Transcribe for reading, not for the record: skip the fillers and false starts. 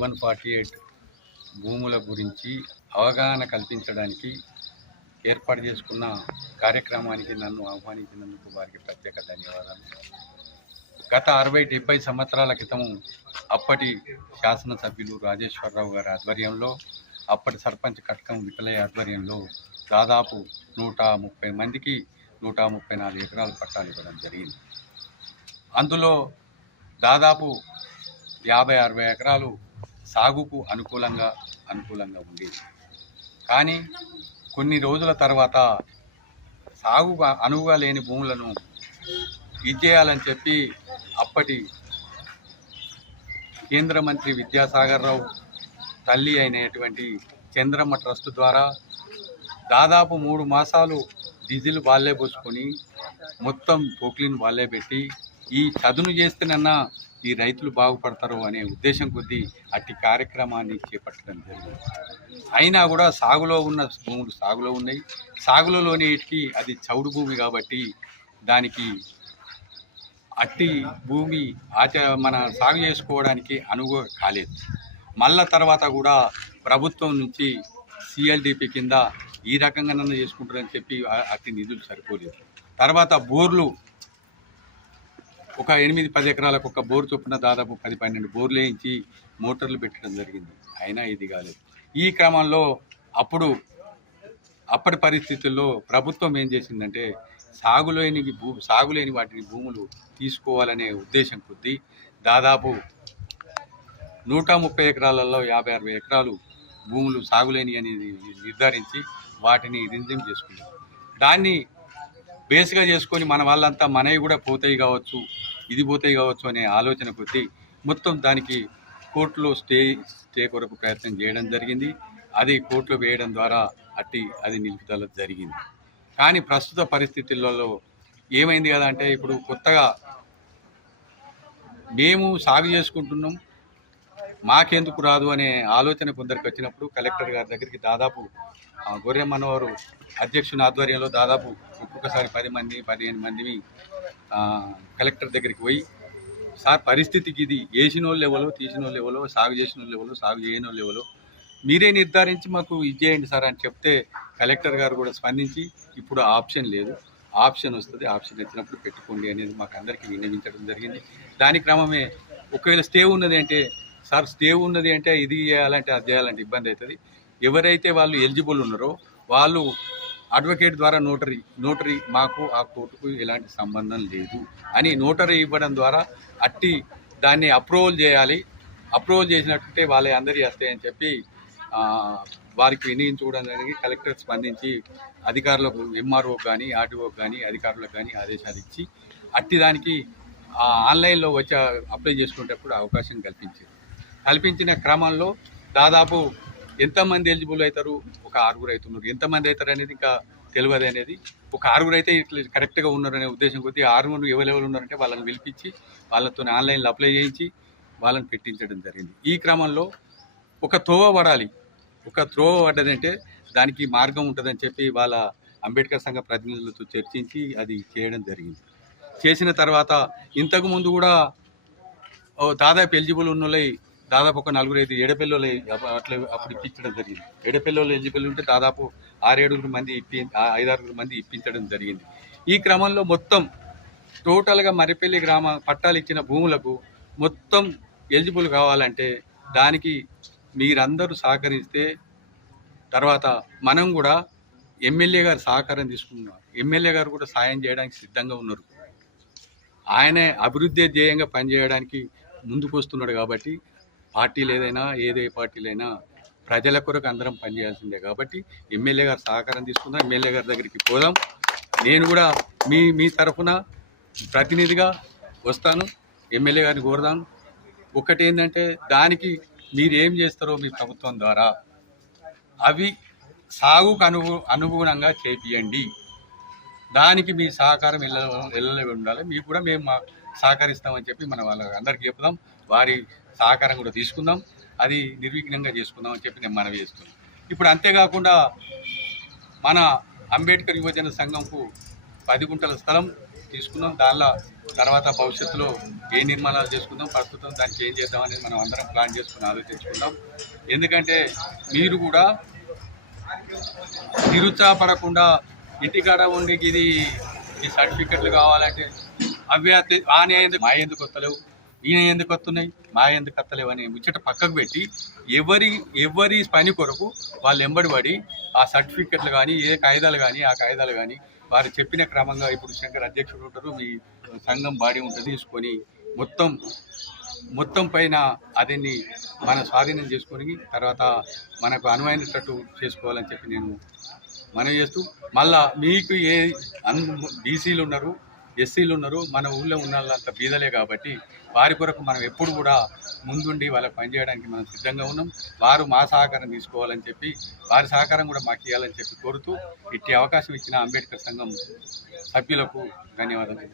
148 భూముల గురించి అవగాహన కల్పించడానికి ఏర్పాటు చేసుకున్న కార్యక్రమానికి నన్ను ఆహ్వానించినందుకు వారికి ప్రత్యేక ధన్యవాదాలు. గత 60-70 సంవత్సరాల క్రితం అప్పటి శాసనసభ్యులు రాజేశ్వరరావు గారి ఆధ్వర్యంలో, అప్పటి సర్పంచ్ కట్కం విఠలయ్య ఆధ్వర్యంలో దాదాపు 130 మందికి 134 ఎకరాలు పట్టాలు ఇవ్వడం జరిగింది. అందులో దాదాపు 50-60 ఎకరాలు సాగుకు అనుకూలంగా ఉండేది. కానీ కొన్ని రోజుల తర్వాత సాగుకు అనువుగా లేని భూములను ఇచ్చేయాలని చెప్పి అప్పటి కేంద్ర మంత్రి విద్యాసాగర్ రావు తల్లి అయినటువంటి చంద్రమ్మ ట్రస్ట్ ద్వారా దాదాపు 3 మాసాలు డీజిల్ వాళ్ళే పోసుకొని మొత్తం పోక్లీన్ వాళ్ళే పెట్టి ఈ చదును చేస్తేనన్నా ఈ రైతులు బాగుపడతారు అనే ఉద్దేశం కొద్దీ అట్టి కార్యక్రమాన్ని చేపట్టడం జరిగింది. అయినా కూడా సాగులో ఉన్న భూములు సాగులో ఉన్నాయి. సాగులోనేటికి అది చౌడు భూమి కాబట్టి దానికి అట్టి భూమి మన సాగు చేసుకోవడానికి అనువుగా కాలేదు. మళ్ళా తర్వాత కూడా ప్రభుత్వం నుంచి సిఎల్డిపి కింద ఈ రకంగా నన్ను చేసుకుంటారని చెప్పి అట్టి నిధులు సరిపోలేదు. తర్వాత బోర్లు ఒక 8-10 ఎకరాలకు ఒక బోర్ చొప్పున దాదాపు 10-12 బోర్లు వేయించి మోటార్లు పెట్టడం జరిగింది. అయినా ఇది కాలేదు. ఈ క్రమంలో అప్పటి పరిస్థితుల్లో ప్రభుత్వం ఏం చేసిందంటే సాగులేని వాటిని భూములు తీసుకోవాలనే ఉద్దేశం కొద్దీ దాదాపు 130 ఎకరాలలో 50-60 ఎకరాలు భూములు సాగులేని అనేది నిర్ధారించి వాటిని రిజర్వ్ చేసుకున్నారు. దాన్ని బేస్గా చేసుకొని మన వాళ్ళంతా మనవి కూడా పోతాయి కావచ్చు, ఇది పోతాయి కావచ్చు అనే ఆలోచన కొద్దీ మొత్తం దానికి కోర్టులో స్టే కొరకు ప్రయత్నం చేయడం జరిగింది. అది కోర్టులో వేయడం ద్వారా అది నిలుపుదల జరిగింది. కానీ ప్రస్తుత పరిస్థితులలో ఏమైంది కదా అంటే, ఇప్పుడు కొత్తగా మేము సాగు చేసుకుంటున్నాం, మాకెందుకు రాదు అనే ఆలోచన కొందరికి వచ్చినప్పుడు కలెక్టర్ గారి దగ్గరికి దాదాపు గొర్రె మనోహరు అధ్యక్షుని ఆధ్వర్యంలో దాదాపు ఒక్కొక్కసారి 10 మంది 15 మందిని కలెక్టర్ దగ్గరికి పోయి, సార్ పరిస్థితికి ఇది వేసిన వాళ్ళు ఎవరో, తీసిన వాళ్ళు ఎవరో, సాగు చేసిన వాళ్ళు ఎవరో, సాగు చేయని వాళ్ళు ఎవరో, మీరే నిర్ధారించి మాకు ఇచ్చేయండి సార్ అని చెప్తే కలెక్టర్ గారు కూడా స్పందించి ఇప్పుడు ఆప్షన్ లేదు, ఆప్షన్ వస్తుంది, ఆప్షన్ వచ్చినప్పుడు పెట్టుకోండి అనేది మాకు అందరికీ విన్నవించడం జరిగింది. దాని క్రమమే ఒకవేళ స్టే ఉన్నది అంటే, సార్ స్టే ఉన్నది అంటే ఇది చేయాలంటే అది చేయాలంటే ఇబ్బంది అవుతుంది, ఎవరైతే వాళ్ళు ఎలిజిబుల్ ఉన్నారో వాళ్ళు అడ్వకేట్ ద్వారా నోటరీ మాకు ఆ కోర్టుకు ఎలాంటి సంబంధం లేదు అని నోటరీ ఇవ్వడం ద్వారా దాన్ని అప్రూవల్ చేయాలి. అప్రూవల్ చేసినట్టుంటే వాళ్ళే అందరి వస్తాయని చెప్పి వారికి వినియోగించుకోవడం జరిగి కలెక్టర్ స్పందించి అధికారులకు, ఎంఆర్ఓకి కానీ ఆర్టీఓకి కానీ అధికారులకు కానీ ఆదేశాలు ఇచ్చి దానికి ఆన్లైన్లో వచ్చి అప్లై చేసుకునేటప్పుడు అవకాశం కల్పించిన క్రమంలో దాదాపు ఎంతమంది ఎలిజిబుల్ అవుతారు, ఒక 6 అవుతున్నారు. ఎంతమంది అవుతారు అనేది ఇంకా తెలియదు అనేది, ఒక 6 అయితే ఇట్లా కరెక్ట్గా ఉన్నారనే ఉద్దేశం కొద్దీ 6 ఎవరెవరు ఉన్నారంటే వాళ్ళని పిలిపించి వాళ్ళతో ఆన్లైన్లో అప్లై చేయించి వాళ్ళని పెట్టించడం జరిగింది. ఈ క్రమంలో ఒక త్రోవ పడ్డదంటే దానికి మార్గం ఉంటుందని చెప్పి వాళ్ళ అంబేద్కర్ సంఘ ప్రతినిధులతో చర్చించి అది చేయడం జరిగింది. చేసిన తర్వాత ఇంతకుముందు కూడా దాదాపు ఎలిజిబుల్ ఉన్నోళ్ళై దాదాపు ఒక 4-5 ఏడపిల్లలు అట్లా అప్పుడు ఇప్పించడం జరిగింది. ఏడపిల్లలు ఎలిజిబుల్ ఉంటే దాదాపు 6-7 మంది 5-6 మంది ఇప్పించడం జరిగింది. ఈ క్రమంలో మొత్తం టోటల్గా మర్రిపల్లి గ్రామ పట్టాలు ఇచ్చిన భూములకు మొత్తం ఎలిజిబుల్ కావాలంటే దానికి మీరందరూ సహకరిస్తే, తర్వాత మనం కూడా ఎమ్మెల్యే గారు సహకారం తీసుకున్నాం. ఎమ్మెల్యే గారు కూడా సాయం చేయడానికి సిద్ధంగా ఉన్నారు. ఆయనే అభివృద్ధి ధ్యేయంగా పనిచేయడానికి ముందుకు వస్తున్నాడు కాబట్టి పార్టీలు ఏదే పార్టీలైనా ప్రజల కొరకు అందరం పనిచేయాల్సిందే కాబట్టి ఎమ్మెల్యే గారు సహకారం తీసుకుందాం, ఎమ్మెల్యే గారి దగ్గరికి పోదాం. నేను కూడా మీ తరఫున ప్రతినిధిగా వస్తాను, ఎమ్మెల్యే గారిని కోరదాం. ఒకటి ఏంటంటే, దానికి మీరు ఏం చేస్తారో మీ ప్రభుత్వం ద్వారా అవి సాగుకు అనుగుణంగా చేపియండి. దానికి మీ సహకారం ఎల్లలే ఉండాలి. మీకు కూడా మేము సహకరిస్తామని చెప్పి మన వాళ్ళకి అందరికీ చెప్దాం. వారి సహకారం కూడా తీసుకుందాం, అది నిర్విఘ్నంగా చేసుకుందాం అని చెప్పి నేను మనవి చేస్తున్నాను. ఇప్పుడు అంతేకాకుండా మన అంబేద్కర్ యువజన సంఘంకు 10 గుంటల స్థలం తీసుకున్నాం. దానిలో తర్వాత భవిష్యత్తులో ఏ నిర్మాణాలు చేసుకుందాం, ప్రస్తుతం దానికి ఏం చేద్దాం అనేది మనం అందరం ప్లాన్ చేసుకుని ఆలోచించుకుందాం. ఎందుకంటే మీరు కూడా నిరుత్సాహపడకుండా ఇంటికాడ ఉండి ఇది ఈ సర్టిఫికెట్లు కావాలంటే అవి ఆనే ఎందుకు మా ఎందుకు వస్తలేవు, ఈయన ఎందుకు వస్తున్నాయి, మా ఎందుకు వస్తలేవు అని ముచ్చట పక్కకు పెట్టి ఎవరి పని కొరకు వాళ్ళు ఎంబడి పడి ఆ సర్టిఫికెట్లు కానీ ఏ కాగితాలు కానీ ఆ కాగితాలు కానీ వారు చెప్పిన క్రమంగా ఇప్పుడు శంకర్ అధ్యక్షుడు ఉంటారు, మీ సంఘం బాడీ ఉంటుంది, తీసుకొని మొత్తం పైన అదిని మన స్వాధీనం చేసుకొని తర్వాత మనకు అనువైనట్టు చేసుకోవాలని చెప్పి నేను మనవి చేస్తూ, మళ్ళా మీకు ఏ బీసీలు ఉన్నారు, ఎస్సీలు ఉన్నారు, మన ఊళ్ళో ఉన్న వాళ్ళంత బీదలే కాబట్టి వారి కొరకు మనం ఎప్పుడు కూడా ముందుండి వాళ్ళకి పనిచేయడానికి మనం సిద్ధంగా ఉన్నాం. వారు మా సహకారం తీసుకోవాలని చెప్పి వారి సహకారం కూడా మాకు ఇవ్వాలని చెప్పి కోరుతూ ఇట్టి అవకాశం ఇచ్చిన అంబేద్కర్ సంఘం సభ్యులకు ధన్యవాదాలు.